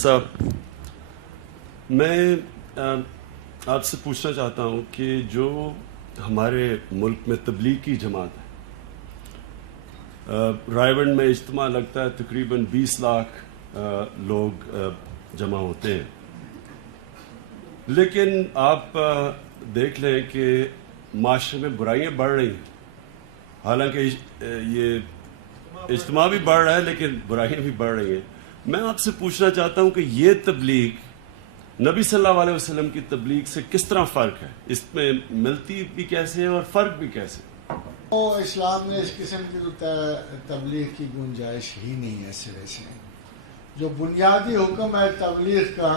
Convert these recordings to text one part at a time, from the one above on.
صاحب، میں آپ سے پوچھنا چاہتا ہوں کہ جو ہمارے ملک میں تبلیغ کی جماعت ہے، رائے گنج میں اجتماع لگتا ہے، تقریباً 20 لاکھ لوگ جمع ہوتے ہیں، لیکن آپ دیکھ لیں کہ معاشرے میں برائیاں بڑھ رہی ہیں. حالانکہ یہ اجتماع بھی بڑھ رہا ہے لیکن برائیاں بھی بڑھ رہی ہیں. میں آپ سے پوچھنا چاہتا ہوں کہ یہ تبلیغ نبی صلی اللہ علیہ وسلم کی تبلیغ سے کس طرح فرق ہے؟ اس میں ملتی بھی کیسے ہے اور فرق بھی کیسے؟ اسلام نے اس قسم کی تبلیغ کی گنجائش ہی نہیں ہے. سرے سے جو بنیادی حکم ہے تبلیغ کا،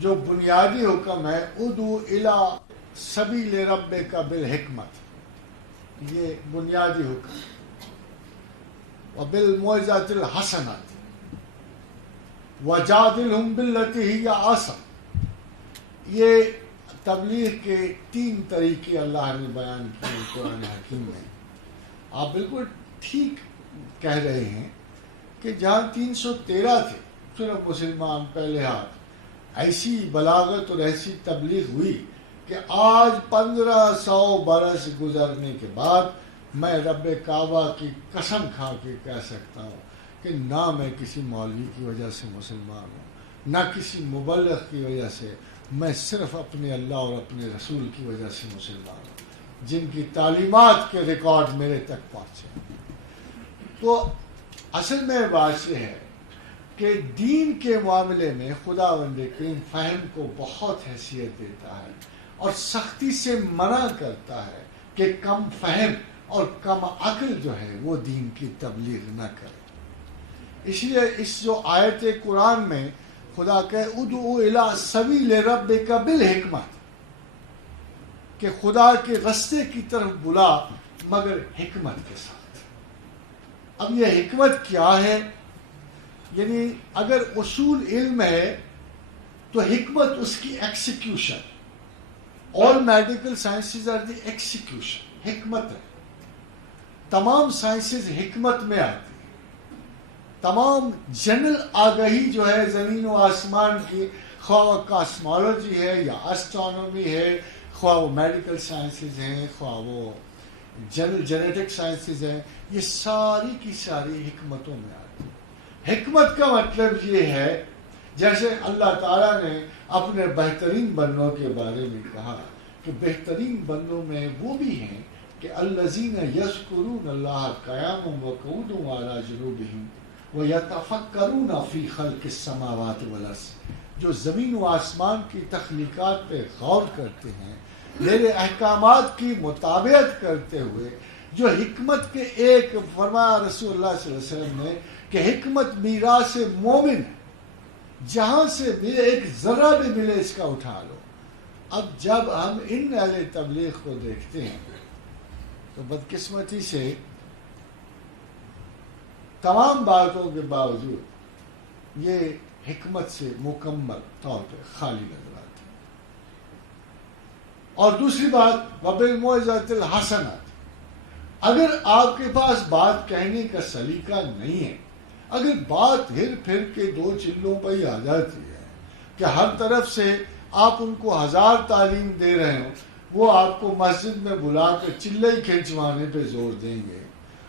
جو بنیادی حکم ہے ادعو الی سبیل ربک بالحکمت، یہ بنیادی حکم، وبالموعظۃ الحسنۃ وجادلہم باللتی ہی احسن. یہ تبلیغ کے 3 طریقے اللہ نے بیان کیے قرآن حکیم میں. آپ بالکل ٹھیک کہہ رہے ہیں کہ جہاں 313 تھے صرف مسلمان پہلے ہاتھ، ایسی بلاغت اور ایسی تبلیغ ہوئی کہ آج 1500 برس گزرنے کے بعد میں رب کعبہ کی قسم کھا کے کہہ سکتا ہوں کہ نہ میں کسی مولوی کی وجہ سے مسلمان ہوں، نہ کسی مبلغ کی وجہ سے، میں صرف اپنے اللہ اور اپنے رسول کی وجہ سے مسلمان ہوں، جن کی تعلیمات کے ریکارڈ میرے تک پہنچے. تو اصل میں بات یہ ہے کہ دین کے معاملے میں خداوند کریم فہم کو بہت حیثیت دیتا ہے اور سختی سے منع کرتا ہے کہ کم فہم اور کم عقل جو ہے وہ دین کی تبلیغ نہ کرے. اس لیے اس جو آیت قرآن میں خدا کہ ادعو الی سبیل ربک بالحکمت، کہ خدا کے رستے کی طرف بلا مگر حکمت کے ساتھ. اب یہ حکمت کیا ہے؟ یعنی اگر اصول علم ہے تو حکمت اس کی execution. all medical sciences are the execution. حکمت ہے. تمام سائنسز حکمت میں آتی ہیں. تمام جنرل آگہی جو ہے زمین و آسمان کی، خواہ وہ کاسمالوجی ہے یا اسٹرانومی ہے، خواہ وہ میڈیکل سائنسز ہیں، خواہ وہ جنرل جینیٹک سائنسز ہیں، یہ ساری کی ساری حکمتوں میں آتی ہیں. حکمت کا مطلب یہ ہے جیسے اللہ تعالیٰ نے اپنے بہترین بندوں کے بارے میں کہا کہ بہترین بندوں میں وہ بھی ہیں کہ الذین یذکرون اللہ قیاما وقعودا وعلی جنوبہم ویتفکرون فی خلق السماوات والارض، جو زمین و آسمان کی تخلیقات پہ غور کرتے ہیں، میرے احکامات کی مطابقت کرتے ہوئے، جو حکمت کے ایک فرمایا رسول اللہ صلی اللہ علیہ وسلم نے کہ حکمت میراث مومن ہے، جہاں سے ملے ایک ذرہ بھی ملے اس کا اٹھا لو. اب جب ہم ان اہل تبلیغ کو دیکھتے ہیں تو بدقسمتی سے تمام باتوں کے باوجود یہ حکمت سے مکمل طور پہ خالی نظر آتے ہیں. اور دوسری بات وبالموعظۃ الحسنۃ، اگر آپ کے پاس بات کہنے کا سلیقہ نہیں ہے، اگر بات ہر پھر کے 2 چلوں پہ ہی آ جاتی ہے کہ ہر طرف سے آپ ان کو 1000 تعلیم دے رہے ہوں، وہ آپ کو مسجد میں بلا کے چلے ہی کھنچوانے پہ زور دیں گے.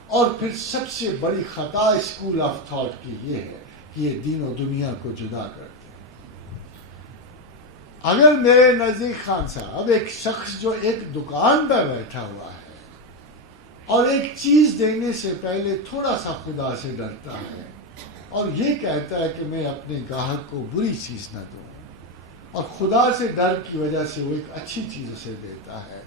اور پھر سب سے بڑی خطا اسکول آف تھاٹ کی یہ ہے کہ یہ دین و دنیا کو جدا کرتے ہیں. اگر میرے نزدیک خان صاحب ایک شخص جو ایک دکان پہ بیٹھا ہوا ہے اور ایک چیز دینے سے پہلے تھوڑا سا خدا سے ڈرتا ہے اور یہ کہتا ہے کہ میں اپنے گاہک کو بری چیز نہ دوں، اور خدا سے ڈر کی وجہ سے وہ ایک اچھی چیز اسے دیتا ہے،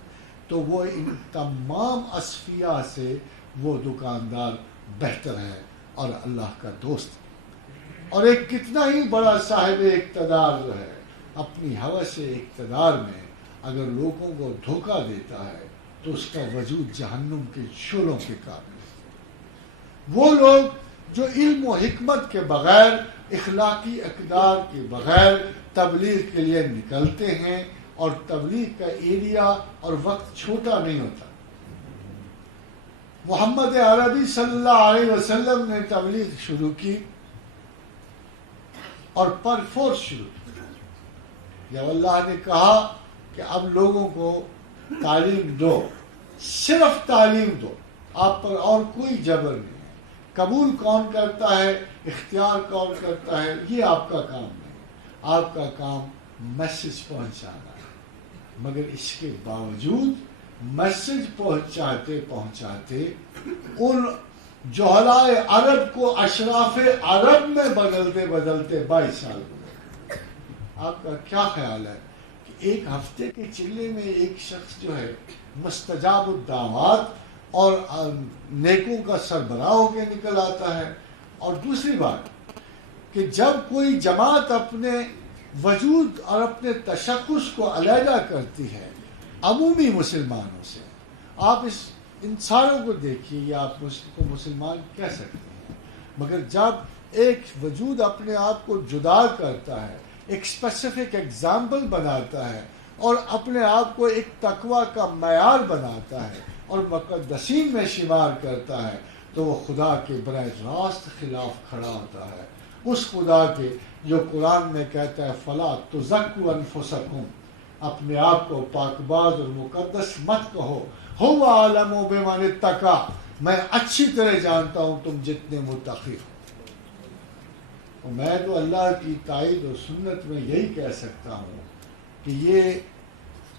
تو وہ ان تمام اصفیاء سے وہ دکاندار بہتر ہے اور اللہ کا دوست. اور ایک کتنا ہی بڑا صاحب اقتدار جو ہے اپنی ہوس اقتدار میں اگر لوگوں کو دھوکہ دیتا ہے تو اس کا وجود جہنم کے شعلوں کے قابل ہے. وہ لوگ جو علم و حکمت کے بغیر، اخلاقی اقدار کے بغیر تبلیغ کے لیے نکلتے ہیں، اور تبلیغ کا ایریا اور وقت چھوٹا نہیں ہوتا. محمد عربی صلی اللہ علیہ وسلم نے تبلیغ شروع کی اور پر فورس شروع کیا. جب اللہ نے کہا کہ اب لوگوں کو تعلیم دو، صرف تعلیم دو، آپ پر اور کوئی جبر نہیں ہے. قبول کون کرتا ہے، اختیار کون کرتا ہے، یہ آپ کا کام نہیں. آپ کا کام میسج پہنچانا ہے. مگر اس کے باوجود میسج پہنچاتے پہنچاتے ان جوہلائے عرب کو اشراف عرب میں بدلتے بدلتے 22 سال گزرے. آپ کا کیا خیال ہے کہ ایک ہفتے کے چلے میں ایک شخص جو ہے مستجاب الدعوات اور نیکوں کا سربراہ ہو کے نکل آتا ہے؟ اور دوسری بات کہ جب کوئی جماعت اپنے وجود اور اپنے تشخص کو علیحدہ کرتی ہے عمومی مسلمانوں سے، آپ ان ساروں کو دیکھیے، یا آپ اس کو مسلمان کہہ سکتے ہیں، مگر جب ایک وجود اپنے آپ کو جدا کرتا ہے، ایک اسپیسیفک ایگزامپل بناتا ہے اور اپنے آپ کو ایک تقوی کا معیار بناتا ہے اور مقدسین میں شمار کرتا ہے، تو وہ خدا کے براہ راست خلاف کھڑا ہوتا ہے. اس خدا کے جو قرآن میں کہتا ہے فَلَا تُزَكُّوا أَنفُسَكُمْ، اپنے آپ کو پاکباز اور مقدس مت کہو. هُوَ أَعْلَمُ بِمَنِ اتَّقَىٰ، میں اچھی طرح جانتا ہوں تم جتنے متقی ہو. اور میں تو اللہ کی تائید اور سنت میں یہی کہہ سکتا ہوں کہ یہ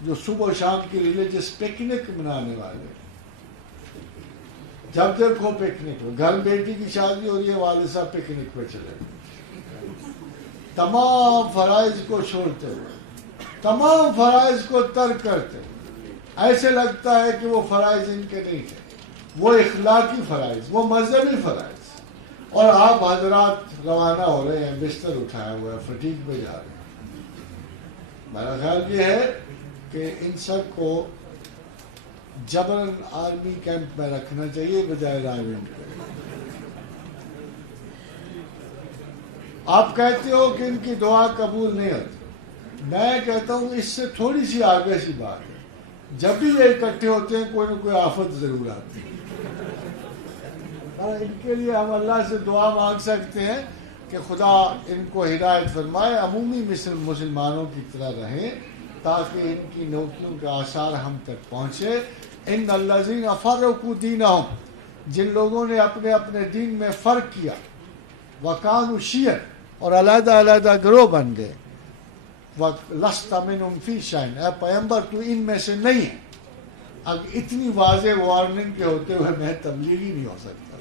جو صبح و شام کی ریلیجس پکنک منانے والے، جب دیکھو پکنک ہو، گھر بیٹی کی شادی ہو رہی ہے، والد صاحب پکنک پہ چلے گئے، تمام فرائض کو چھوڑتے ہوئے، تمام فرائض کو ترک کرتے ہوئے. ایسے لگتا ہے کہ وہ فرائض ان کے نہیں تھے، وہ اخلاقی فرائض، وہ مذہبی فرائض. اور آپ حضرات روانہ ہو رہے ہیں، بستر اٹھایا ہوا ہے، فٹیگ پہ جا رہے ہیں. میرا خیال یہ ہے کہ ان سب کو جبرن آرمی کیمپ میں رکھنا چاہیے بجائے رائمنڈ کے. آپ کہتے ہو کہ ان کی دعا قبول نہیں ہوتی، میں کہتا ہوں اس سے تھوڑی سی آگے سی بات ہے. جب بھی یہ اکٹھے ہوتے ہیں کوئی نہ کوئی آفت ضرور آتی ہے. ان کے لیے ہم اللہ سے دعا مانگ سکتے ہیں کہ خدا ان کو ہدایت فرمائے، عمومی مسلمانوں کی طرح رہیں تاکہ ان کی نوکیوں کے آثار ہم تک پہنچے. ان الذین فرقوا دینہم، جن لوگوں نے اپنے اپنے دین میں فرق کیا، وکانوا شیعا، اور علیحدہ علیحدہ گروہ بن گئے. لست منہم فی شیء، اے پیغمبر تو ان میں سے نہیں ہے. اب اتنی واضح وارننگ کے ہوتے ہوئے میں تبلیغی نہیں ہو سکتا.